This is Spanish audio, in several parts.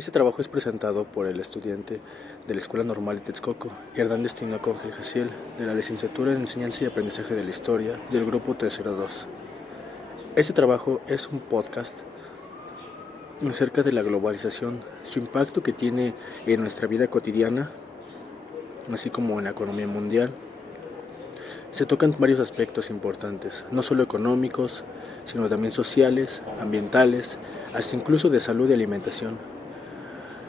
Este trabajo es presentado por el estudiante de la Escuela Normal de Texcoco, Hernández Tinoco Ángel Jaciel, de la Licenciatura en Enseñanza y Aprendizaje de la Historia, del Grupo Tercero 2. Este trabajo es un podcast acerca de la globalización, su impacto que tiene en nuestra vida cotidiana, así como en la economía mundial. Se tocan varios aspectos importantes, no solo económicos, sino también sociales, ambientales, hasta incluso de salud y alimentación.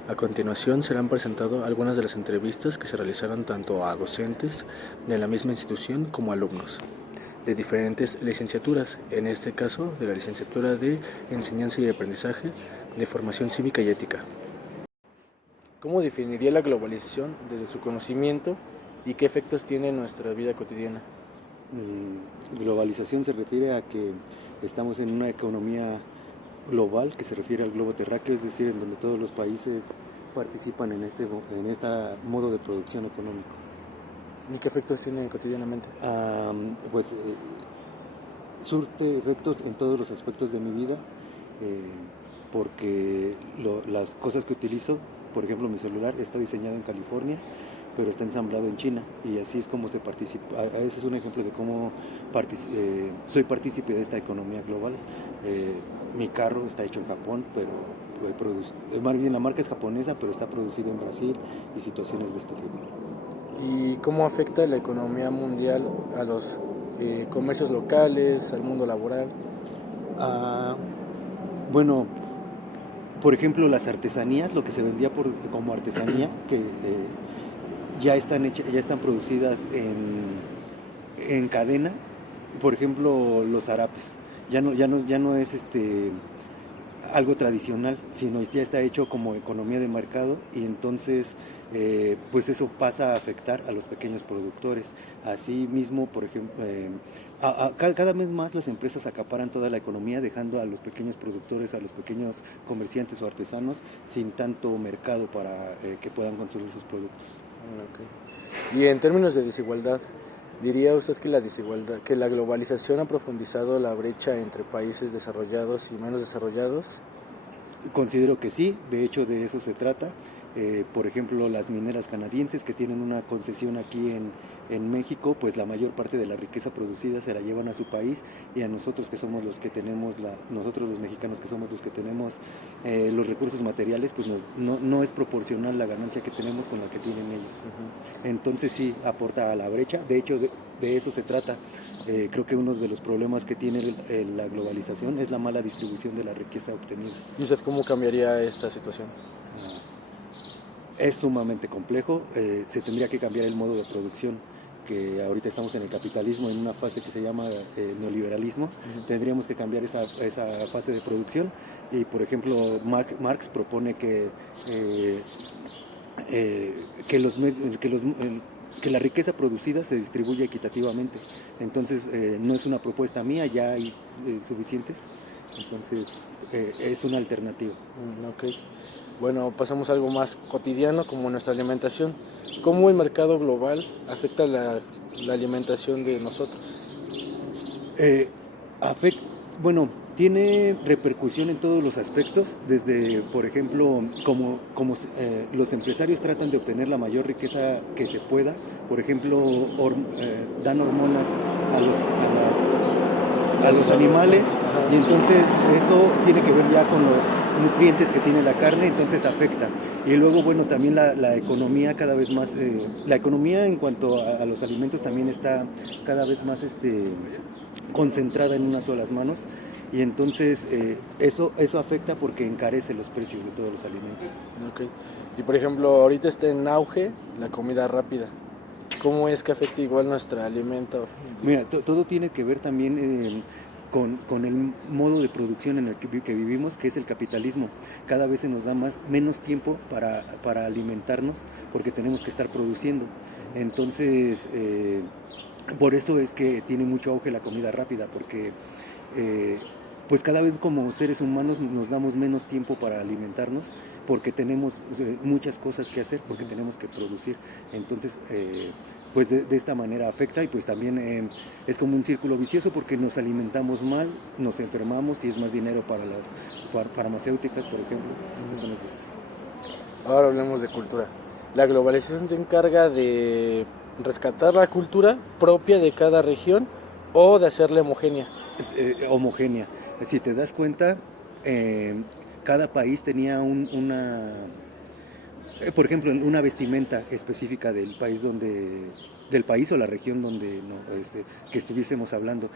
A continuación serán presentadas algunas de las entrevistas que se realizaron tanto a docentes de la misma institución como a alumnos de diferentes licenciaturas, en este caso de la licenciatura de Enseñanza y Aprendizaje de Formación Cívica y Ética. ¿Cómo definiría la globalización desde su conocimiento y qué efectos tiene en nuestra vida cotidiana? Globalización se refiere a que estamos en una economía global que se refiere al globo terráqueo, es decir, en donde todos los países participan en este modo de producción económico. ¿Y qué efectos tiene cotidianamente? Surte efectos en todos los aspectos de mi vida, porque las cosas que utilizo, por ejemplo mi celular, está diseñado en California, pero está ensamblado en China, y así es como se participa. Ese es un ejemplo de cómo soy partícipe de esta economía global. Mi carro está hecho en Japón, pero más bien la marca es japonesa, pero está producido en Brasil, y situaciones de este tipo. ¿Y cómo afecta la economía mundial a los comercios locales, al mundo laboral? Bueno, por ejemplo, las artesanías, lo que se vendía como artesanía, que ya están producidas en cadena. Por ejemplo, los harapes, ya no es algo tradicional, sino ya está hecho como economía de mercado, y entonces pues eso pasa a afectar a los pequeños productores. Así mismo, por ejemplo, cada vez más las empresas acaparan toda la economía, dejando a los pequeños productores, a los pequeños comerciantes o artesanos sin tanto mercado para que puedan consumir sus productos. Okay. Y en términos de desigualdad, ¿diría usted que la globalización ha profundizado la brecha entre países desarrollados y menos desarrollados? Considero que sí, de hecho de eso se trata. Por ejemplo, las mineras canadienses que tienen una concesión aquí en México, pues la mayor parte de la riqueza producida se la llevan a su país, y a nosotros que somos los que tenemos, nosotros los mexicanos que somos los que tenemos los recursos materiales, pues no es proporcional la ganancia que tenemos con la que tienen ellos. Uh-huh. Entonces sí aporta a la brecha, de hecho de eso se trata. Creo que uno de los problemas que tiene la globalización es la mala distribución de la riqueza obtenida. ¿Y usted cómo cambiaría esta situación? Es sumamente complejo. Se tendría que cambiar el modo de producción, que ahorita estamos en el capitalismo, en una fase que se llama neoliberalismo. Uh-huh. Tendríamos que cambiar esa fase de producción, y por ejemplo Marx propone que la riqueza producida se distribuye equitativamente. Entonces no es una propuesta mía, ya hay suficientes, entonces es una alternativa. Okay. Bueno, pasamos a algo más cotidiano como nuestra alimentación. ¿Cómo el mercado global afecta la alimentación de nosotros? Tiene repercusión en todos los aspectos, desde, por ejemplo, como los empresarios tratan de obtener la mayor riqueza que se pueda. Por ejemplo, dan hormonas a los animales, y entonces eso tiene que ver ya con los nutrientes que tiene la carne, entonces afecta. Y luego, bueno, también la economía cada vez más, la economía en cuanto a los alimentos también está cada vez más concentrada en unas solas manos, y entonces eso afecta porque encarece los precios de todos los alimentos. Okay. Y por ejemplo, ahorita está en auge la comida rápida. ¿Cómo es que afecta igual nuestro alimento? Mira, todo tiene que ver también con el modo de producción en el que vivimos, que es el capitalismo. Cada vez se nos da menos tiempo para alimentarnos, porque tenemos que estar produciendo. Entonces, por eso es que tiene mucho auge la comida rápida, porque pues cada vez como seres humanos nos damos menos tiempo para alimentarnos, porque tenemos muchas cosas que hacer, porque tenemos que producir. Entonces, pues de esta manera afecta, y pues también es como un círculo vicioso, porque nos alimentamos mal, nos enfermamos, y es más dinero para las farmacéuticas, por ejemplo, situaciones de estas. Ahora hablemos de cultura. La globalización se encarga de rescatar la cultura propia de cada región o de hacerla homogénea. Homogénea. Si te das cuenta, eh, cada país tenía por ejemplo, una vestimenta específica del país o la región donde que estuviésemos hablando.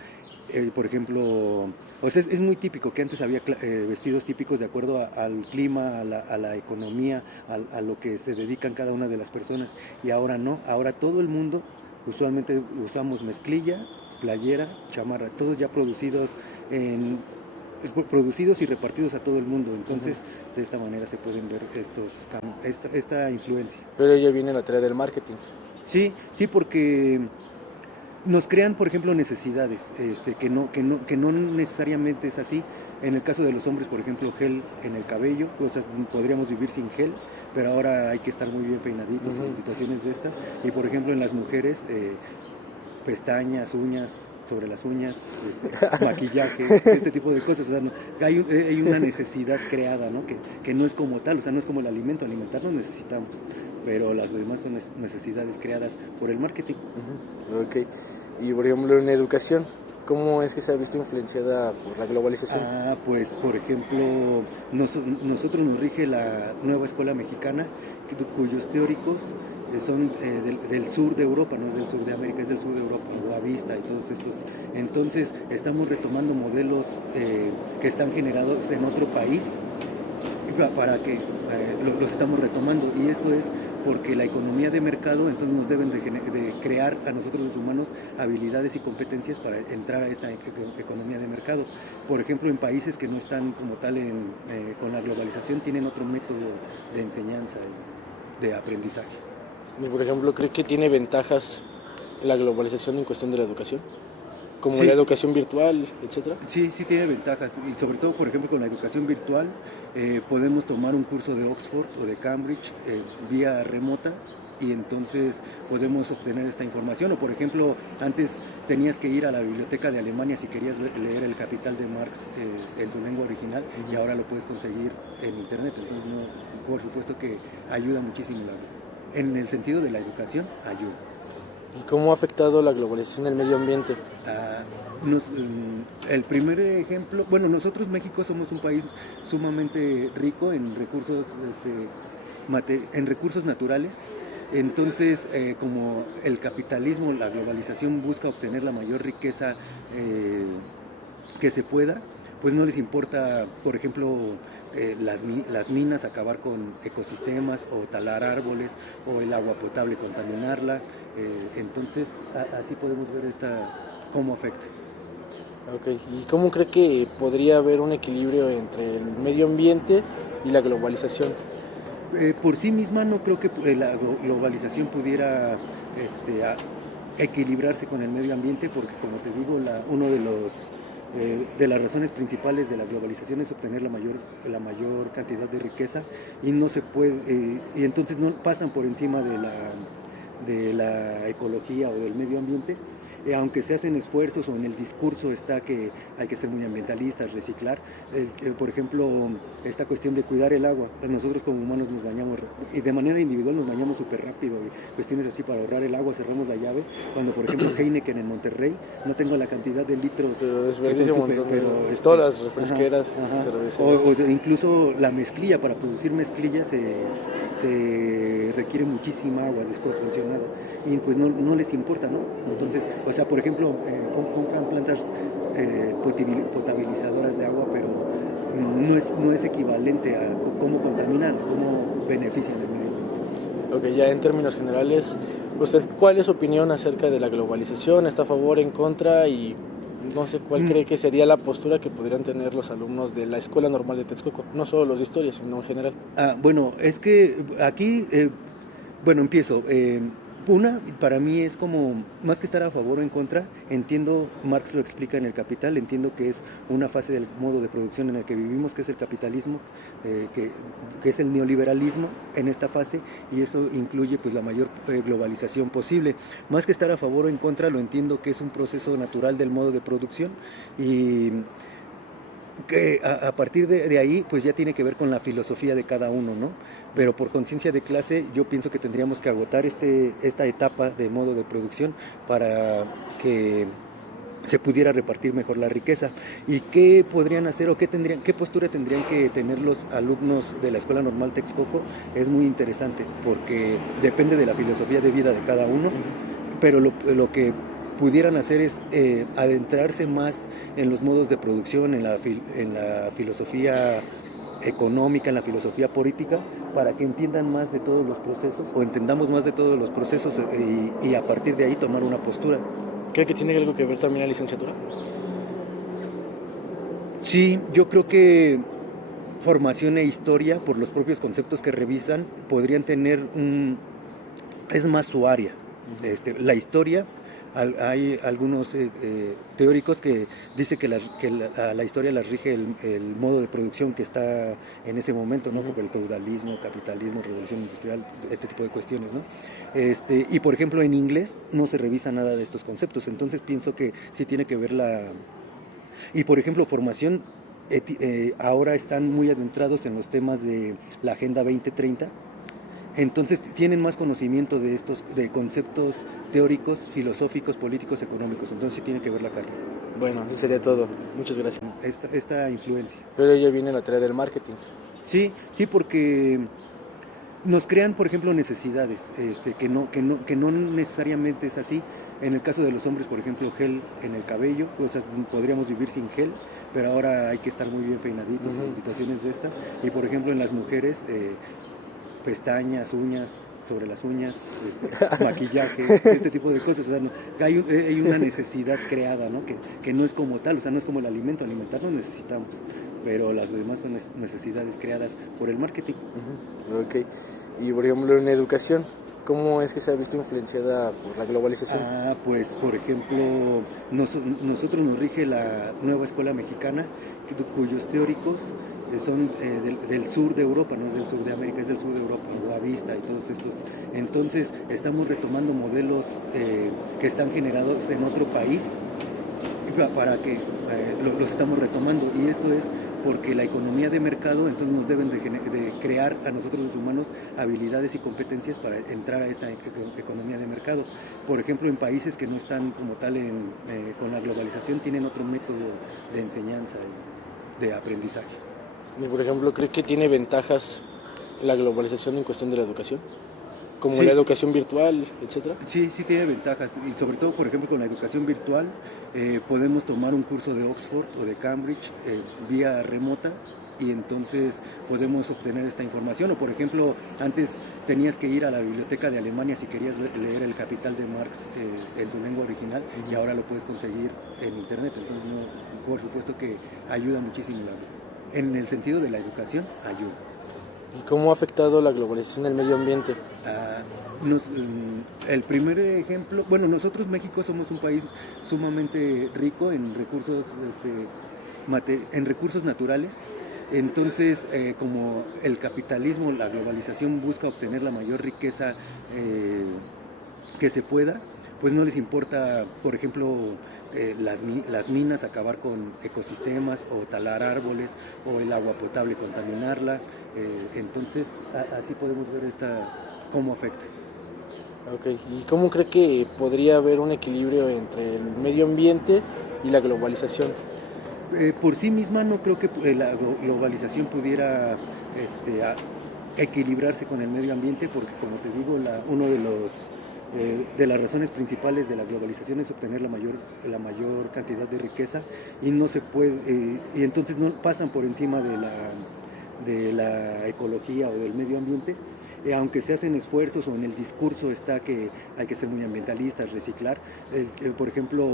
Por ejemplo, o sea, es muy típico que antes había vestidos típicos de acuerdo al clima, a la economía, a lo que se dedican cada una de las personas, y ahora no, ahora todo el mundo usualmente usamos mezclilla, playera, chamarra, todos ya producidos y repartidos a todo el mundo. Entonces, de esta manera se pueden ver esta influencia. Pero ya viene la tarea del marketing. Sí, sí, porque nos crean, por ejemplo, necesidades, que no necesariamente es así. En el caso de los hombres, por ejemplo, gel en el cabello, o sea, podríamos vivir sin gel, pero ahora hay que estar muy bien peinaditos en situaciones de estas. Y por ejemplo, en las mujeres, pestañas, uñas, sobre las uñas, maquillaje, este tipo de cosas. O sea, hay una necesidad creada, ¿no? Que no es como tal, o sea, no es como el alimento, alimentarnos necesitamos, pero las demás son necesidades creadas por el marketing. Ok. Y por ejemplo, en educación, ¿cómo es que se ha visto influenciada por la globalización? Pues por ejemplo, nosotros nos rige la nueva escuela mexicana, cuyos teóricos son del sur de Europa, no es del sur de América, es del sur de Europa, Boavista y todos estos. Entonces estamos retomando modelos que están generados en otro país para que los estamos retomando, y esto es porque la economía de mercado, entonces nos deben de crear a nosotros los humanos habilidades y competencias para entrar a esta economía de mercado. Por ejemplo, en países que no están como tal con la globalización, tienen otro método de enseñanza, de aprendizaje. Y por ejemplo, ¿cree que tiene ventajas la globalización en cuestión de la educación? Como Sí. la educación virtual, etcétera. Sí, sí tiene ventajas, y sobre todo, por ejemplo, con la educación virtual, podemos tomar un curso de Oxford o de Cambridge vía remota, y entonces podemos obtener esta información. O por ejemplo, antes tenías que ir a la biblioteca de Alemania si querías leer El Capital de Marx en su lengua original, y ahora lo puedes conseguir en internet. Entonces, no, por supuesto que ayuda muchísimo en el sentido de la educación, ayuda. ¿Y cómo ha afectado la globalización el medio ambiente? El primer ejemplo, bueno, nosotros México somos un país sumamente rico en recursos, en recursos naturales. Entonces, como el capitalismo, la globalización busca obtener la mayor riqueza que se pueda, pues no les importa, por ejemplo, las minas, acabar con ecosistemas, o talar árboles, o el agua potable contaminarla. Entonces, así podemos ver cómo afecta. Ok, ¿y cómo cree que podría haber un equilibrio entre el medio ambiente y la globalización? Por sí misma no creo que la globalización pudiera equilibrarse con el medio ambiente, porque, como te digo, uno de las razones principales de la globalización es obtener la mayor cantidad de riqueza, y no se puede, y entonces no pasan por encima de la ecología o del medio ambiente. Aunque se hacen esfuerzos, o en el discurso está que hay que ser muy ambientalistas, reciclar. Por ejemplo, esta cuestión de cuidar el agua. Nosotros como humanos nos bañamos, y de manera individual nos bañamos súper rápido, y cuestiones así para ahorrar el agua, cerramos la llave. Cuando, por ejemplo, Heineken en Monterrey, no tengo la cantidad de litros. Pero desperdicia un montón, todas las refresqueras, cerveceras. O incluso la mezclilla, para producir mezclilla se requiere muchísima agua desproporcionada, y pues no les importa, ¿no? Entonces, o sea, por ejemplo, compran plantas potabilizadoras de agua, pero no es equivalente a cómo contaminan, cómo benefician el medio ambiente. Ok, ya en términos generales, ¿usted cuál es su opinión acerca de la globalización? ¿Está a favor, en contra? Y no sé cuál cree que sería la postura que podrían tener los alumnos de la Escuela Normal de Texcoco, no solo los de historia, sino en general. Bueno, es que aquí, empiezo. Para mí es como, más que estar a favor o en contra, entiendo, Marx lo explica en El Capital, entiendo que es una fase del modo de producción en el que vivimos, que es el capitalismo, que es el neoliberalismo en esta fase, y eso incluye pues la mayor globalización posible. Más que estar a favor o en contra, lo entiendo que es un proceso natural del modo de producción, y que a partir de ahí pues ya tiene que ver con la filosofía de cada uno, ¿no? Pero por conciencia de clase yo pienso que tendríamos que agotar esta etapa de modo de producción para que se pudiera repartir mejor la riqueza. ¿Y qué podrían hacer o qué postura tendrían que tener los alumnos de la Escuela Normal Texcoco? Es muy interesante porque depende de la filosofía de vida de cada uno, pero lo que pudieran hacer es adentrarse más en los modos de producción, en la filosofía económica, en la filosofía política, para que entiendan más de todos los procesos o entendamos más de todos los procesos y a partir de ahí tomar una postura. ¿Cree que tiene algo que ver también la licenciatura? Sí, yo creo que formación e historia, por los propios conceptos que revisan, podrían tener es más su área. La historia, hay algunos teóricos que dicen que la historia la rige el modo de producción que está en ese momento, ¿no? Como el feudalismo, capitalismo, revolución industrial, este tipo de cuestiones, ¿no? Y por ejemplo en inglés no se revisa nada de estos conceptos, entonces pienso que sí tiene que ver y por ejemplo formación, ahora están muy adentrados en los temas de la Agenda 2030. Entonces tienen más conocimiento de conceptos teóricos, filosóficos, políticos, económicos. Entonces sí tiene que ver la carrera. Bueno, eso sería todo. Muchas gracias. Esta influencia. Pero ya viene la tarea del marketing. Sí, porque nos crean, por ejemplo, necesidades, que no necesariamente es así. En el caso de los hombres, por ejemplo, gel en el cabello, o sea, podríamos vivir sin gel, pero ahora hay que estar muy bien peinaditos en situaciones de estas. Y por ejemplo, en las mujeres, pestañas, uñas sobre las uñas, maquillaje, este tipo de cosas. O sea, hay una necesidad creada, ¿no? Que no es como tal, o sea, no es como el alimento, alimentarnos necesitamos, pero las demás son necesidades creadas por el marketing. Ok. Y por ejemplo, en educación, ¿cómo es que se ha visto influenciada por la globalización? Pues por ejemplo, nosotros nos rige la nueva escuela mexicana, cuyos teóricos son del sur de Europa, no es del sur de América, es del sur de Europa, Boavista y todos estos. Entonces estamos retomando modelos que están generados en otro país para que los estamos retomando, y esto es porque la economía de mercado, entonces nos deben de crear a nosotros los humanos habilidades y competencias para entrar a esta economía de mercado. Por ejemplo, en países que no están como tal con la globalización, tienen otro método de enseñanza y de aprendizaje. Y por ejemplo, ¿cree que tiene ventajas la globalización en cuestión de la educación? Como Sí. La educación virtual, etcétera. Sí tiene ventajas, y sobre todo, por ejemplo, con la educación virtual, podemos tomar un curso de Oxford o de Cambridge vía remota, y entonces podemos obtener esta información. O por ejemplo, antes tenías que ir a la biblioteca de Alemania si querías leer El Capital de Marx en su lengua original, y ahora lo puedes conseguir en internet. Entonces, por supuesto que ayuda muchísimo en el sentido de la educación, ayuda. ¿Y cómo ha afectado la globalización al medio ambiente? El primer ejemplo, bueno, nosotros México somos un país sumamente rico en recursos, en recursos naturales. Entonces, como el capitalismo, la globalización busca obtener la mayor riqueza que se pueda, pues no les importa, por ejemplo, las minas, acabar con ecosistemas, o talar árboles, o el agua potable contaminarla. Entonces, así podemos ver cómo afecta. Ok, ¿y cómo cree que podría haber un equilibrio entre el medio ambiente y la globalización? Por sí misma no creo que la globalización pudiera equilibrarse con el medio ambiente, porque como te digo, uno de las razones principales de la globalización es obtener la mayor cantidad de riqueza, y no se puede, y entonces no pasan por encima de la ecología o del medio ambiente. Aunque se hacen esfuerzos, o en el discurso está que hay que ser muy ambientalistas, reciclar, por ejemplo,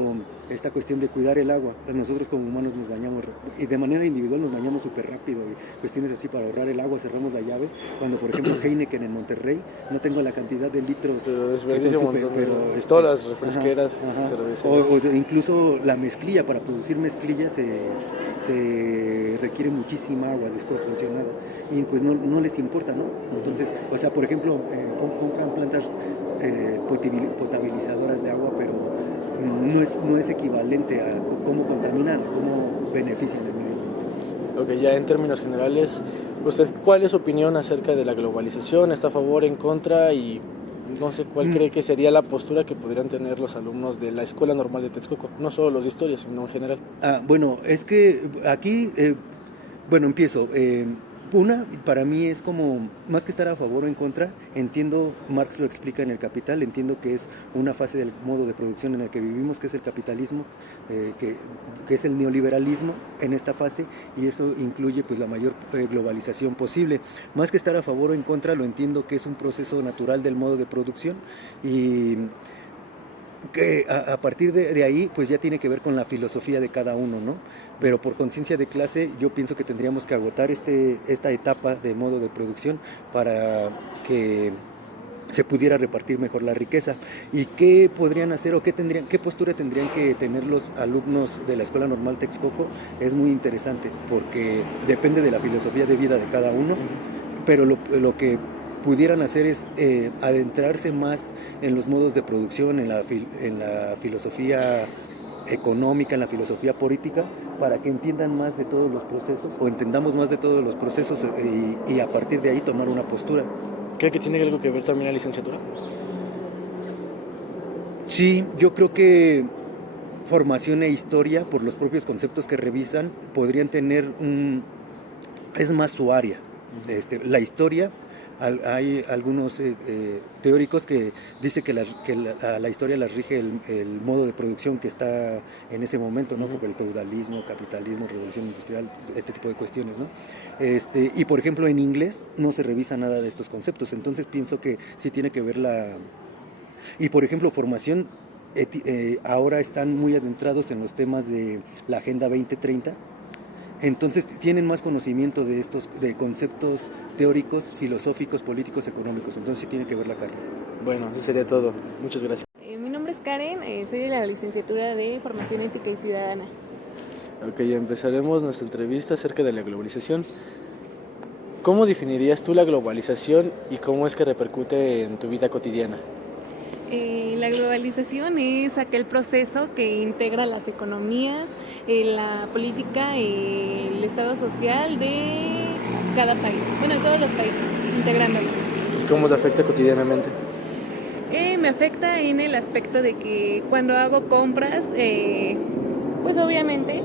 esta cuestión de cuidar el agua. Nosotros como humanos nos bañamos, y de manera individual nos bañamos súper rápido, y cuestiones así para ahorrar el agua, cerramos la llave, cuando por ejemplo Heineken en Monterrey, no tengo la cantidad de litros, pero desperdicia un montón, pero todas las refresqueras, cervezas. O incluso la mezclilla, para producir mezclilla se requiere muchísima agua desproporcionada, y pues no les importa, ¿no? Entonces, o sea, por ejemplo, compran plantas potabilizadoras de agua, pero no es equivalente a cómo contaminan, cómo benefician el medio ambiente. Ok, ya en términos generales, ¿usted cuál es su opinión acerca de la globalización? ¿Está a favor, en contra? Y no sé cuál cree que sería la postura que podrían tener los alumnos de la Escuela Normal de Texcoco, no solo los de historia, sino en general. Bueno, es que aquí, bueno, empiezo. Una, para mí es como, más que estar a favor o en contra, entiendo, Marx lo explica en El Capital, entiendo que es una fase del modo de producción en el que vivimos, que es el capitalismo, que es el neoliberalismo en esta fase, y eso incluye pues la mayor globalización posible. Más que estar a favor o en contra, lo entiendo que es un proceso natural del modo de producción, y que a partir de ahí pues ya tiene que ver con la filosofía de cada uno, ¿no? Pero por conciencia de clase yo pienso que tendríamos que agotar esta etapa de modo de producción para que se pudiera repartir mejor la riqueza. ¿Y qué podrían hacer o qué postura tendrían que tener los alumnos de la Escuela Normal Texcoco? Es muy interesante porque depende de la filosofía de vida de cada uno, pero lo que pudieran hacer es adentrarse más en los modos de producción, en la filosofía económica, en la filosofía política, para que entiendan más de todos los procesos o entendamos más de todos los procesos y a partir de ahí tomar una postura. ¿Cree que tiene algo que ver también la licenciatura? Sí, yo creo que formación e historia, por los propios conceptos que revisan, podrían tener es más su área. La historia, hay algunos teóricos que dicen que a la historia la rige el modo de producción que está en ese momento, ¿no? Como el feudalismo, capitalismo, revolución industrial, este tipo de cuestiones, ¿no? Y por ejemplo en inglés no se revisa nada de estos conceptos, entonces pienso que sí tiene que ver y por ejemplo formación, ahora están muy adentrados en los temas de la Agenda 2030. Entonces tienen más conocimiento de conceptos teóricos, filosóficos, políticos, económicos. Entonces sí tiene que ver la carrera. Bueno, eso sería todo. Muchas gracias. Mi nombre es Karen, soy de la licenciatura de Formación Ética y Ciudadana. Ok, empezaremos nuestra entrevista acerca de la globalización. ¿Cómo definirías tú la globalización y cómo es que repercute en tu vida cotidiana? La globalización es aquel proceso que integra las economías, la política, el estado social de cada país, bueno, de todos los países, integrándolos. ¿Y cómo te afecta cotidianamente? Me afecta en el aspecto de que cuando hago compras, pues obviamente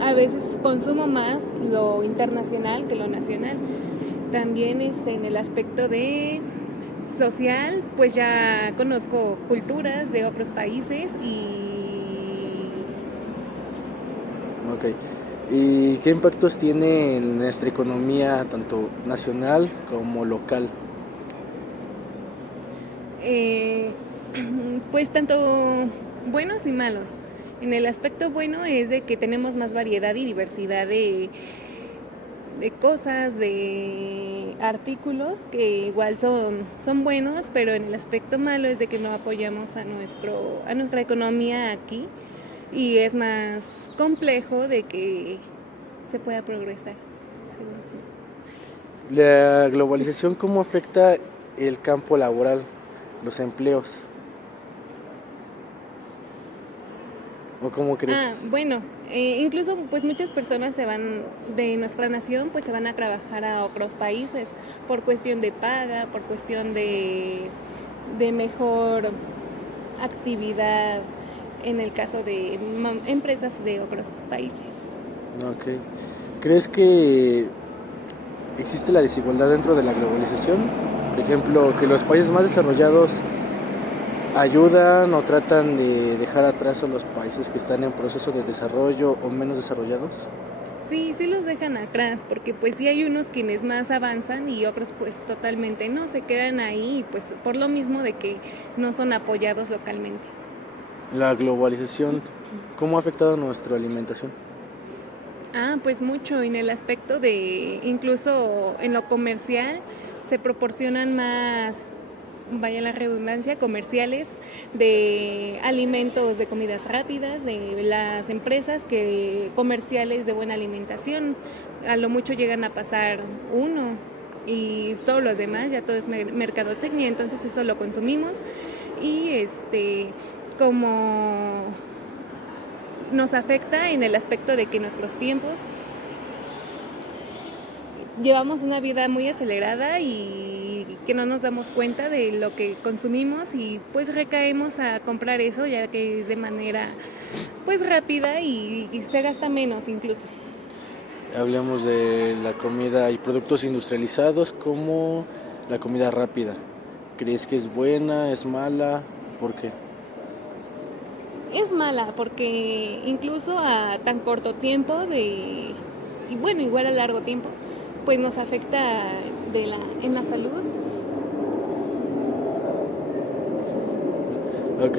a veces consumo más lo internacional que lo nacional. También en el aspecto de social, pues ya conozco culturas de otros países Ok. ¿Y qué impactos tiene en nuestra economía, tanto nacional como local? Pues tanto buenos y malos. En el aspecto bueno es de que tenemos más variedad y diversidad de cosas, de artículos que igual son buenos, pero en el aspecto malo es de que no apoyamos a nuestra economía aquí y es más complejo de que se pueda progresar. La globalización, ¿cómo afecta el campo laboral, los empleos? ¿O cómo crees? Bueno, incluso pues muchas personas se van de nuestra nación, pues se van a trabajar a otros países por cuestión de paga, por cuestión de mejor actividad en el caso de empresas de otros países. Ok. ¿Crees que existe la desigualdad dentro de la globalización? Por ejemplo, que los países más desarrollados ayudan o tratan de dejar atrás a los países que están en proceso de desarrollo o menos desarrollados. Sí los dejan atrás, porque pues sí hay unos quienes más avanzan y otros pues totalmente no, se quedan ahí, pues por lo mismo de que no son apoyados localmente. La globalización, ¿cómo ha afectado nuestra alimentación? Pues mucho, en el aspecto de, incluso en lo comercial, se proporcionan más, vaya la redundancia, comerciales de alimentos, de comidas rápidas, de las empresas comerciales de buena alimentación. A lo mucho llegan a pasar uno y todos los demás, ya todo es mercadotecnia, entonces eso lo consumimos y como nos afecta en el aspecto de que nuestros tiempos llevamos una vida muy acelerada y que no nos damos cuenta de lo que consumimos y pues recaemos a comprar eso ya que es de manera pues rápida y se gasta menos incluso. Hablemos de la comida y productos industrializados como la comida rápida. ¿Crees que es buena, es mala? ¿Por qué? Es mala porque incluso a tan corto tiempo y bueno, igual a largo tiempo, pues nos afecta en la salud. Ok.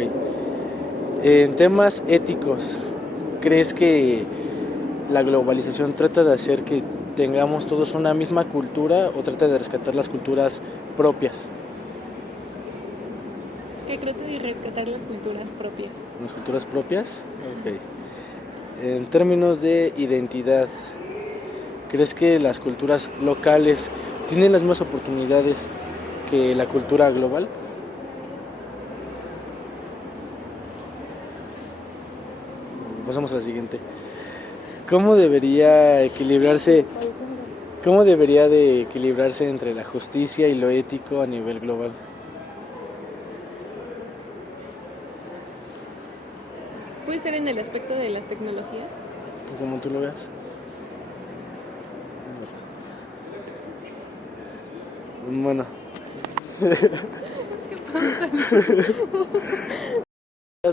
En temas éticos, ¿crees que la globalización trata de hacer que tengamos todos una misma cultura o trata de rescatar las culturas propias? Que trata de rescatar las culturas propias. ¿Las culturas propias? Ok. En términos de identidad, ¿crees que las culturas locales tienen las mismas oportunidades que la cultura global? Pasamos a la siguiente. ¿Cómo debería de equilibrarse entre la justicia y lo ético a nivel global? Puede ser en el aspecto de las tecnologías. Como tú lo veas. Bueno.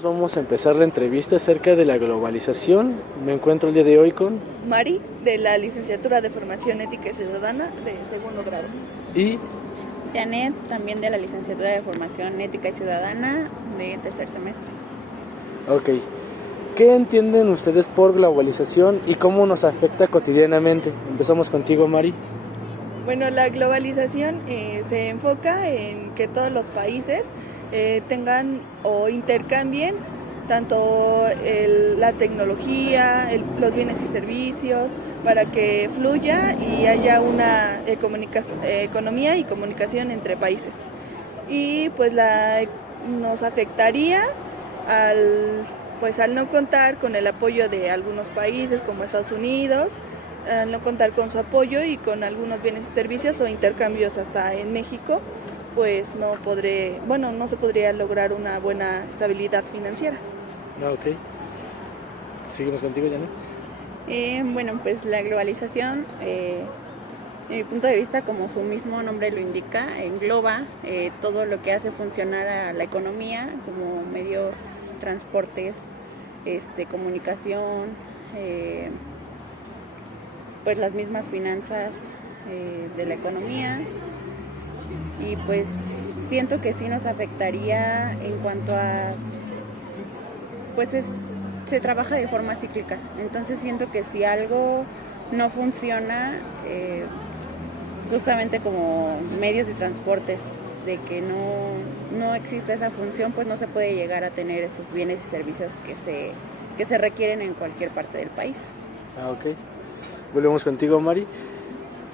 Vamos a empezar la entrevista acerca de la globalización. Me encuentro el día de hoy con Mari, de la licenciatura de Formación Ética y Ciudadana de segundo grado. y Janet, también de la licenciatura de Formación Ética y Ciudadana de tercer semestre. Ok. ¿Qué entienden ustedes por globalización y cómo nos afecta cotidianamente? Empezamos contigo, Mari. Bueno, la globalización se enfoca en que todos los países tengan o intercambien tanto la tecnología, los bienes y servicios, para que fluya y haya una economía y comunicación entre países. Y pues nos afectaría al no contar con el apoyo de algunos países como Estados Unidos, al no contar con su apoyo y con algunos bienes y servicios o intercambios hasta en México, pues no se podría lograr una buena estabilidad financiera. Ok. Seguimos contigo, Janet. Bueno, pues la globalización, desde mi punto de vista, como su mismo nombre lo indica, engloba todo lo que hace funcionar a la economía, como medios, transportes, comunicación, pues las mismas finanzas de la economía, y pues siento que sí nos afectaría en cuanto a, pues se trabaja de forma cíclica, entonces siento que si algo no funciona, justamente como medios de transportes, de que no existe esa función, pues no se puede llegar a tener esos bienes y servicios que se requieren en cualquier parte del país. Ok. Volvemos contigo, Mari.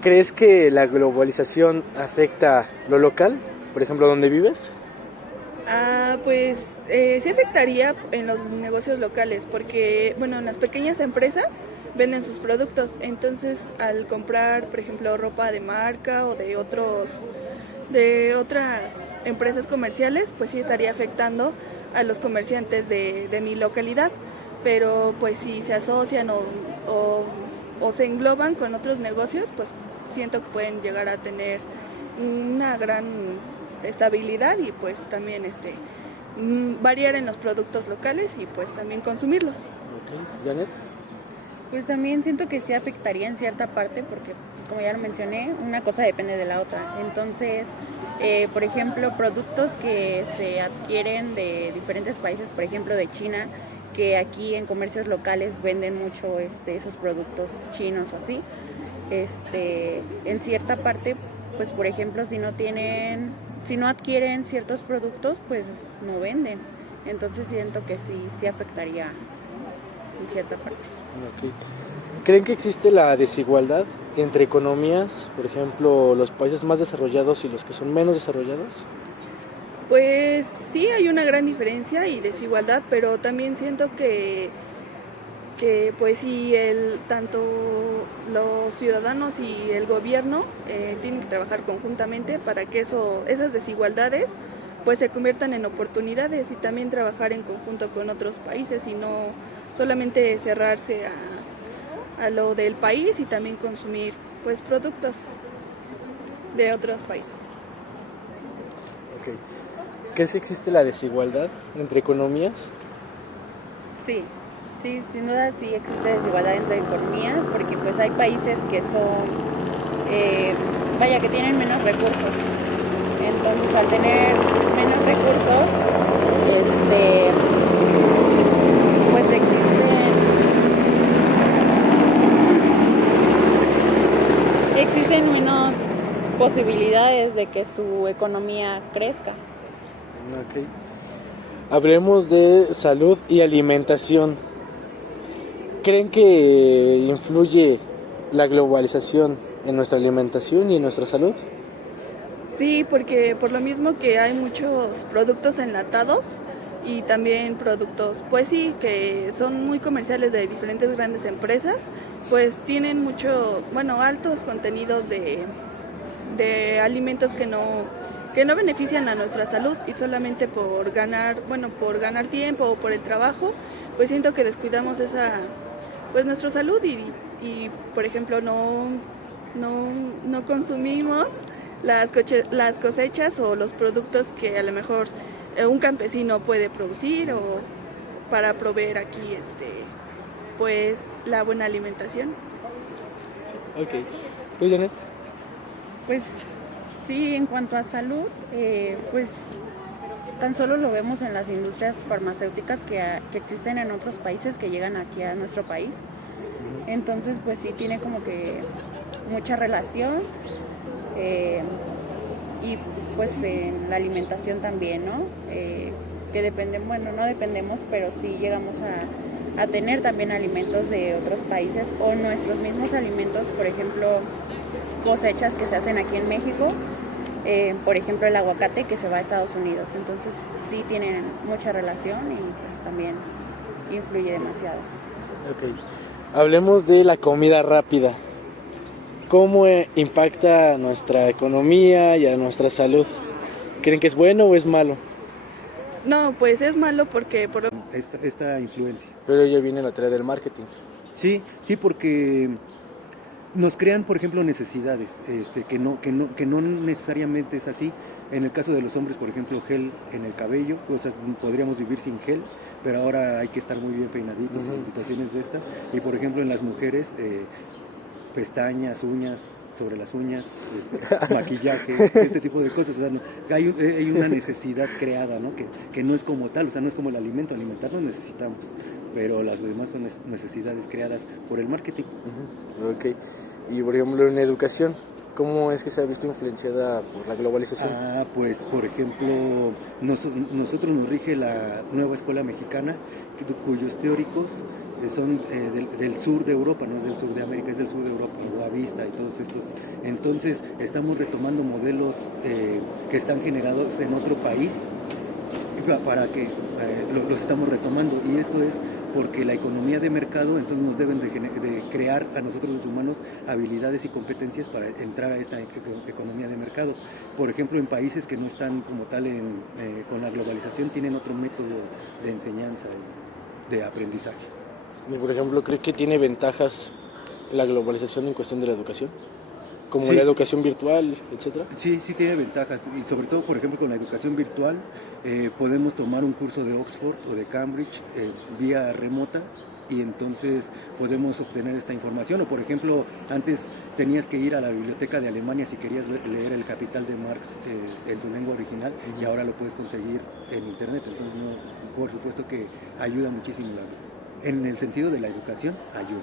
¿Crees que la globalización afecta lo local? Por ejemplo, ¿dónde vives? Pues sí afectaría en los negocios locales, porque en las pequeñas empresas venden sus productos, entonces al comprar, por ejemplo, ropa de marca o de otras empresas comerciales, pues sí estaría afectando a los comerciantes de mi localidad, pero pues si se asocian o se engloban con otros negocios, pues siento que pueden llegar a tener una gran estabilidad y pues también variar en los productos locales y pues también consumirlos. Ok. Janet. Pues también siento que sí afectaría en cierta parte, porque pues, como ya lo mencioné, una cosa depende de la otra. Entonces, por ejemplo, productos que se adquieren de diferentes países, por ejemplo de China, que aquí en comercios locales venden mucho esos productos chinos o así, en cierta parte, pues por ejemplo, si no adquieren ciertos productos, pues no venden. Entonces siento que sí afectaría en cierta parte. Okay. ¿Creen que existe la desigualdad entre economías, por ejemplo, los países más desarrollados y los que son menos desarrollados? Pues sí hay una gran diferencia y desigualdad, pero también siento que que pues sí, tanto los ciudadanos y el gobierno tienen que trabajar conjuntamente para que esas desigualdades pues se conviertan en oportunidades, y también trabajar en conjunto con otros países y no solamente cerrarse a lo del país, y también consumir pues productos de otros países. Ok. ¿Crees que existe la desigualdad entre economías? Sí, sí, sin duda sí existe desigualdad entre economías, porque pues hay países que son, que tienen menos recursos. Entonces, al tener menos recursos, pues existen menos posibilidades de que su economía crezca. Ok. Hablemos de salud y alimentación. ¿Creen que influye la globalización en nuestra alimentación y en nuestra salud? Sí, porque por lo mismo que hay muchos productos enlatados y también productos, pues sí, que son muy comerciales de diferentes grandes empresas, pues tienen altos contenidos de alimentos que no benefician a nuestra salud, y solamente por ganar tiempo o por el trabajo, pues siento que descuidamos nuestra salud y por ejemplo no consumimos las cosechas o los productos que a lo mejor un campesino puede producir, o para proveer aquí pues la buena alimentación. Ok. ¿Tú, Janet? Pues sí, en cuanto a salud, pues tan solo lo vemos en las industrias farmacéuticas que existen en otros países que llegan aquí a nuestro país. Entonces, pues sí tiene como que mucha relación, y pues en la alimentación también, ¿no? Que no dependemos, pero sí llegamos a tener también alimentos de otros países, o nuestros mismos alimentos, por ejemplo, cosechas que se hacen aquí en México, por ejemplo el aguacate que se va a Estados Unidos. Entonces sí tienen mucha relación y pues también influye demasiado. Ok. Hablemos de la comida rápida. ¿Cómo impacta a nuestra economía y a nuestra salud? ¿Creen que es bueno o es malo? No, pues es malo porque Esta influencia. Pero ya viene la teoría del marketing. Sí, porque nos crean, por ejemplo, necesidades, que no necesariamente es así. En el caso de los hombres, por ejemplo, gel en el cabello, o sea, podríamos vivir sin gel, pero ahora hay que estar muy bien peinaditos en situaciones de estas. Y por ejemplo, en las mujeres, pestañas, uñas sobre las uñas, maquillaje, este tipo de cosas. O sea, hay una necesidad creada, ¿no? Que no es como tal, o sea, no es como el alimento. Alimentarnos necesitamos, pero las demás son necesidades creadas por el marketing. Ok. Y por ejemplo, en educación, ¿cómo es que se ha visto influenciada por la globalización? Pues por ejemplo, nosotros nos rige la nueva escuela mexicana, cuyos teóricos son del sur de Europa, no es del sur de América, es del sur de Europa, Boavista y todos estos. Entonces estamos retomando modelos que están generados en otro país, para que los estamos retomando, y esto es porque la economía de mercado, entonces nos deben de crear a nosotros los humanos habilidades y competencias para entrar a esta economía de mercado. Por ejemplo, en países que no están como tal con la globalización, tienen otro método de enseñanza y de aprendizaje. Y por ejemplo, ¿cree que tiene ventajas la globalización en cuestión de la educación? Como Sí. la educación virtual, etcétera. Sí tiene ventajas, y sobre todo, por ejemplo, con la educación virtual, podemos tomar un curso de Oxford o de Cambridge vía remota, y entonces podemos obtener esta información. O por ejemplo, antes tenías que ir a la biblioteca de Alemania si querías leer El Capital de Marx en su lengua original, y ahora lo puedes conseguir en internet. Entonces, por supuesto que ayuda muchísimo en el sentido de la educación, ayuda.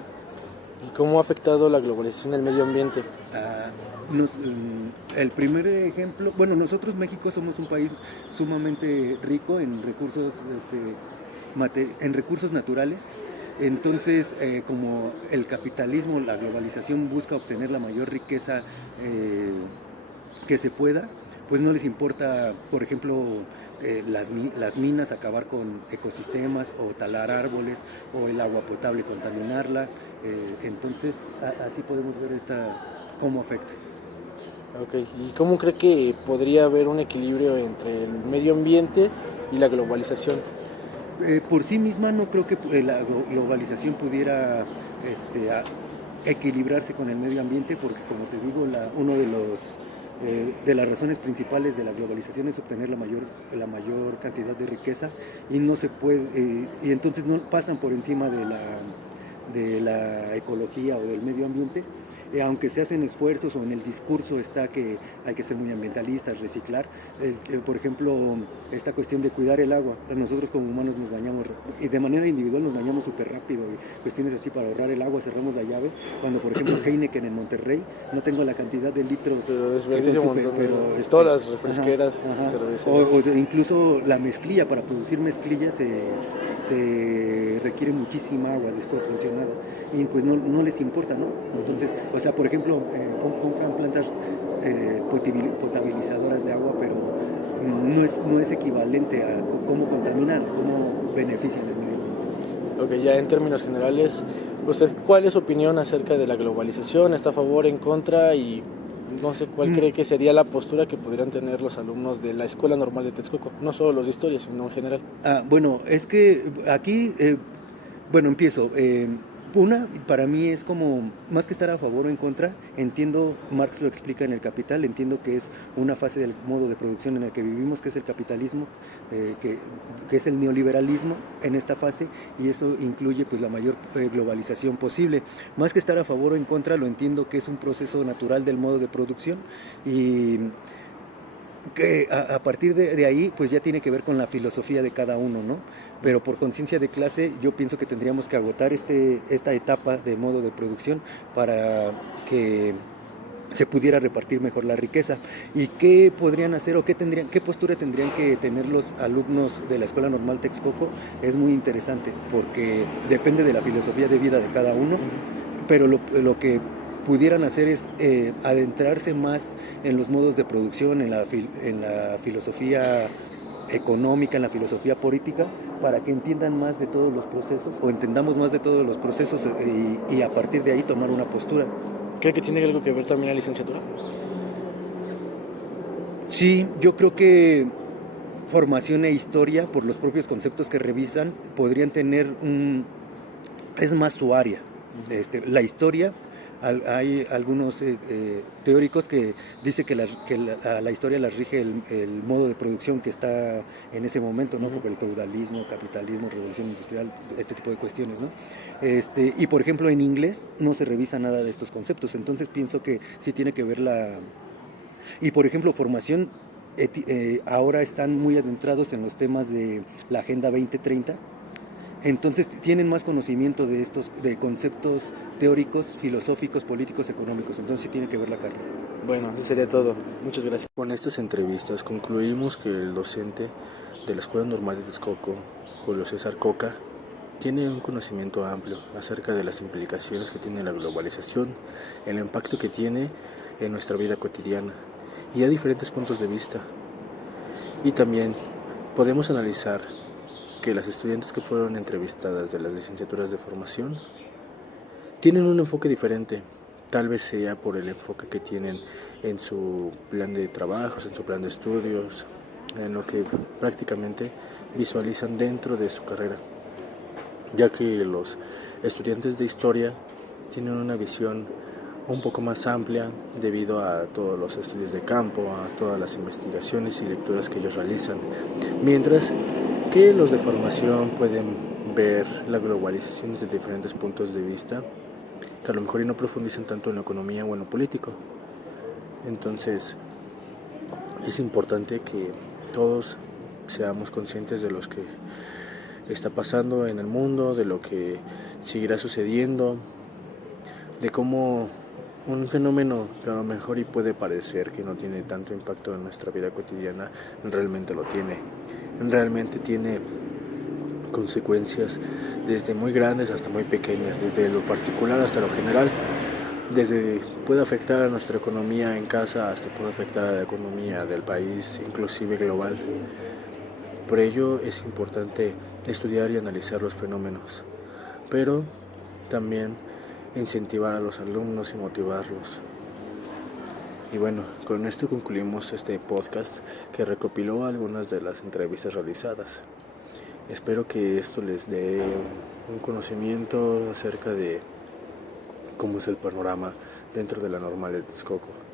¿Y cómo ha afectado la globalización al medio ambiente? El primer ejemplo, nosotros, México, somos un país sumamente rico en recursos, en recursos naturales. Entonces, como el capitalismo, la globalización busca obtener la mayor riqueza que se pueda, pues no les importa, por ejemplo, las minas, acabar con ecosistemas o talar árboles o el agua potable contaminarla. Entonces así podemos ver cómo afecta. Ok, ¿y cómo cree que podría haber un equilibrio entre el medio ambiente y la globalización? Por sí misma no creo que la globalización pudiera equilibrarse con el medio ambiente, porque como te digo, uno de las razones principales de la globalización es obtener la mayor cantidad de riqueza, y no se puede, y entonces no pasan por encima de la ecología o del medio ambiente. Aunque se hacen esfuerzos, o en el discurso está que hay que ser muy ambientalistas, reciclar, por ejemplo, esta cuestión de cuidar el agua. Nosotros como humanos nos bañamos, y de manera individual nos bañamos súper rápido, y cuestiones así para ahorrar el agua, cerramos la llave, cuando por ejemplo Heineken en Monterrey, no tengo la cantidad de litros, pero desperdicia un montón, todas las refresqueras, cerveceras. O incluso la mezclilla, para producir mezclilla se requiere muchísima agua desproporcionada, y pues no les importa, ¿no? Entonces, o sea, por ejemplo, compran plantas potabilizadoras de agua, pero no es equivalente a cómo contaminan, cómo benefician el medio ambiente. Ok, ya en términos generales, ¿usted cuál es su opinión acerca de la globalización? ¿Está a favor, en contra? Y no sé cuál cree que sería la postura que podrían tener los alumnos de la Escuela Normal de Texcoco, no solo los de historia, sino en general. Bueno, es que aquí, empiezo. Para mí es como, más que estar a favor o en contra, entiendo, Marx lo explica en El Capital, entiendo que es una fase del modo de producción en el que vivimos, que es el capitalismo, que es el neoliberalismo en esta fase, y eso incluye pues la mayor globalización posible. Más que estar a favor o en contra, lo entiendo que es un proceso natural del modo de producción, y que a partir de ahí pues ya tiene que ver con la filosofía de cada uno, ¿no? Pero por conciencia de clase yo pienso que tendríamos que agotar esta etapa de modo de producción para que se pudiera repartir mejor la riqueza. ¿Y qué podrían hacer o qué postura tendrían que tener los alumnos de la Escuela Normal Texcoco? Es muy interesante, porque depende de la filosofía de vida de cada uno, pero lo que pudieran hacer es adentrarse más en los modos de producción, en la filosofía económica, en la filosofía política, para que entiendan más de todos los procesos, o entendamos más de todos los procesos, y a partir de ahí tomar una postura. ¿Cree que tiene algo que ver también la licenciatura? Sí, yo creo que formación e historia, por los propios conceptos que revisan, podrían tener es más su área. La historia, hay algunos teóricos que dicen que la historia la rige el modo de producción que está en ese momento, ¿no? Como el feudalismo, capitalismo, revolución industrial, este tipo de cuestiones, ¿no? Y por ejemplo en inglés no se revisa nada de estos conceptos, entonces pienso que sí tiene que ver y por ejemplo formación, ahora están muy adentrados en los temas de la Agenda 2030. Entonces tienen más conocimiento de conceptos teóricos, filosóficos, políticos, económicos. Entonces sí tiene que ver la carrera. Bueno, eso sería todo. Muchas gracias. Con estas entrevistas concluimos que el docente de la Escuela Normal de Texcoco, Julio César Coca, tiene un conocimiento amplio acerca de las implicaciones que tiene la globalización, el impacto que tiene en nuestra vida cotidiana y a diferentes puntos de vista. Y también podemos analizar que las estudiantes que fueron entrevistadas de las licenciaturas de formación tienen un enfoque diferente, tal vez sea por el enfoque que tienen en su plan de trabajos, en su plan de estudios, en lo que prácticamente visualizan dentro de su carrera, ya que los estudiantes de historia tienen una visión un poco más amplia debido a todos los estudios de campo, a todas las investigaciones y lecturas que ellos realizan, mientras que los de formación pueden ver la globalización desde diferentes puntos de vista, que a lo mejor no profundizan tanto en la economía o en lo político. Entonces es importante que todos seamos conscientes de lo que está pasando en el mundo, de lo que seguirá sucediendo, de cómo un fenómeno que a lo mejor y puede parecer que no tiene tanto impacto en nuestra vida cotidiana, realmente lo tiene. Realmente tiene consecuencias desde muy grandes hasta muy pequeñas, desde lo particular hasta lo general. Desde puede afectar a nuestra economía en casa hasta puede afectar a la economía del país, inclusive global. Por ello es importante estudiar y analizar los fenómenos, pero también incentivar a los alumnos y motivarlos. Y bueno, con esto concluimos este podcast que recopiló algunas de las entrevistas realizadas. Espero que esto les dé un conocimiento acerca de cómo es el panorama dentro de la Normal de Texcoco.